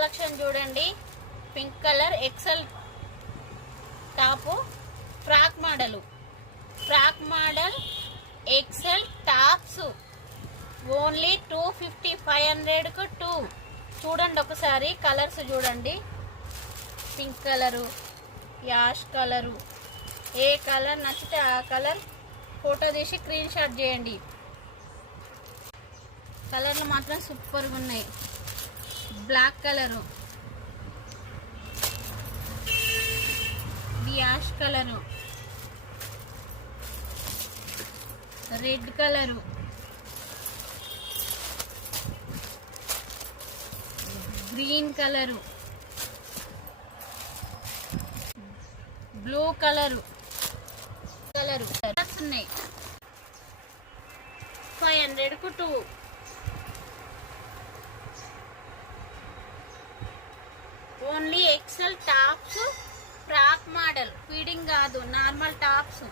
Collection చూడండి. Pink colour excel top, frock model excel tops. Only 250, 500కు 2. చూడండి ఒకసారి కలర్స్ చూడండి. పింక్ కలరు, యాష్ కలరు, ఏ కలర్ నచ్చితే ఆ కలర్ ఫోటో తీసి స్క్రీన్ షాట్ చేయండి. కలర్లు మాత్రం సూపర్గా ఉన్నాయి. Black colour, ash colour, red colour, green colour, blue colour ఉన్నాయి. 500కు 2. Only excel tops, frock model, feeding కాదు, నార్మల్ టాప్స్.